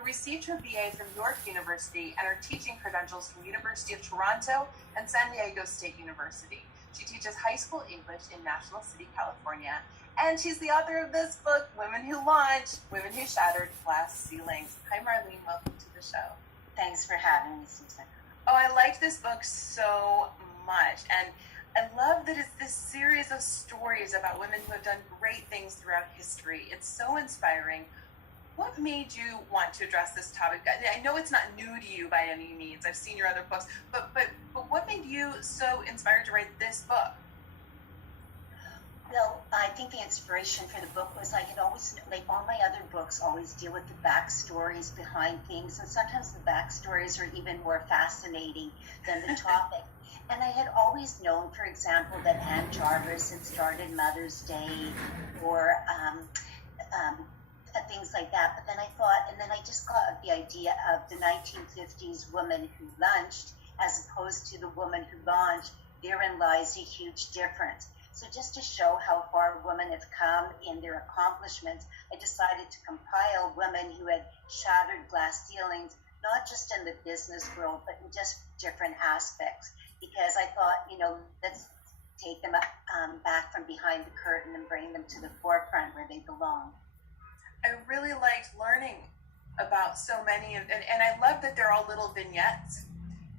who received her BA from York University and her teaching credentials from University of Toronto and San Diego State University. She teaches high school English in National City, California, and she's the author of this book, Women Who Launched, Women Who Shattered Glass Ceilings. Hi, Marlene. Welcome to the show. Thanks for having me, Susan. Oh, I liked this book so much, and I love that it's this series of stories about women who have done great things throughout history. It's so inspiring. What made you want to address this topic? I know it's not new to you by any means. I've seen your other books, but what made you so inspired to write this book? Well, I think the inspiration for the book was I had always, like all my other books, always deal with the backstories behind things, and sometimes the backstories are even more fascinating than the topic. And I had always known, for example, that Anne Jarvis had started Mother's Day or things like that. But then I thought, and then I just got the idea of the 1950s woman who lunched as opposed to the woman who launched. Therein lies a huge difference. So just to show how far women have come in their accomplishments, I decided to compile women who had shattered glass ceilings, not just in the business world, but in just different aspects. Because I thought, let's take them back from behind the curtain and bring them to the forefront where they belong. I really liked learning about so many of, and I love that they're all little vignettes.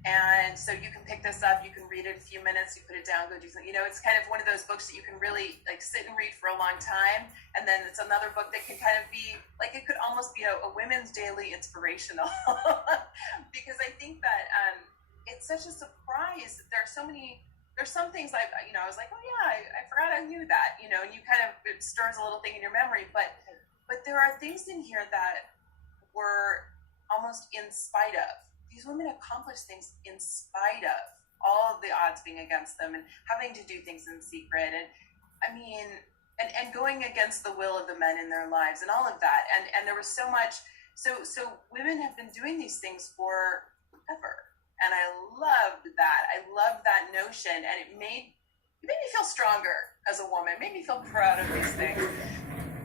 And so you can pick this up, you can read it a few minutes, you put it down, go do something. It's kind of one of those books that you can really like sit and read for a long time. And then it's another book that can kind of be like, it could almost be a women's daily inspirational. Because I think that it's such a surprise that there's some things I was like, oh yeah, I forgot I knew that, and you kind of, it stirs a little thing in your memory. But there are things in here that were almost in spite of. These women accomplished things in spite of all of the odds being against them and having to do things in secret. And I mean, and going against the will of the men in their lives and all of that. And there was so much, so women have been doing these things forever. And I loved that. I loved that notion. And it made me feel stronger as a woman, made me feel proud of these things.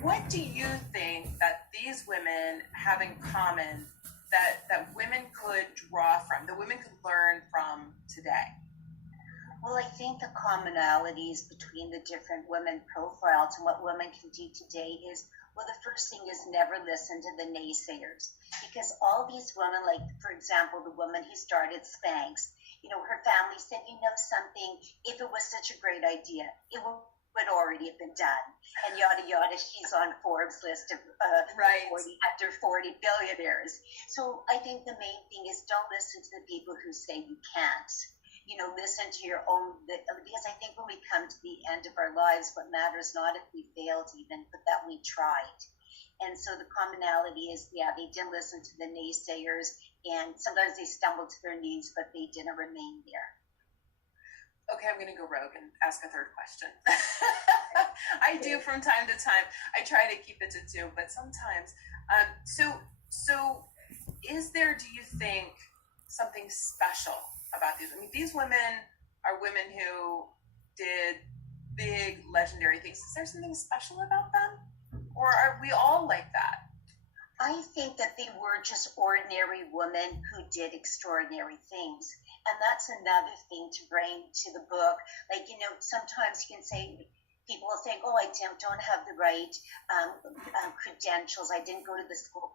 What do you think that these women have in common that women could draw from, that women could learn from today? Well, I think the commonalities between the different women profiles and what women can do today is, well, the first thing is never listen to the naysayers. Because all these women, like, for example, the woman who started Spanx, her family said, something, if it was such a great idea, it would already have been done. And yada, yada, she's on Forbes' list of right. under 40 billionaires. So I think the main thing is don't listen to the people who say you can't. Listen to your own, because I think when we come to the end of our lives, what matters not if we failed even, but that we tried. And so the commonality is, yeah, they didn't listen to the naysayers, and sometimes they stumbled to their knees, but they didn't remain there. Okay, I'm going to go rogue and ask a third question. I do from time to time. I try to keep it to two, but sometimes. So is there, do you think, something special about these? I mean, these women are women who did big, legendary things. Is there something special about them? Or are we all like that? I think that they were just ordinary women who did extraordinary things. And that's another thing to bring to the book. Like, sometimes you can say, people will think, oh, I don't have the right credentials. I didn't go to the school.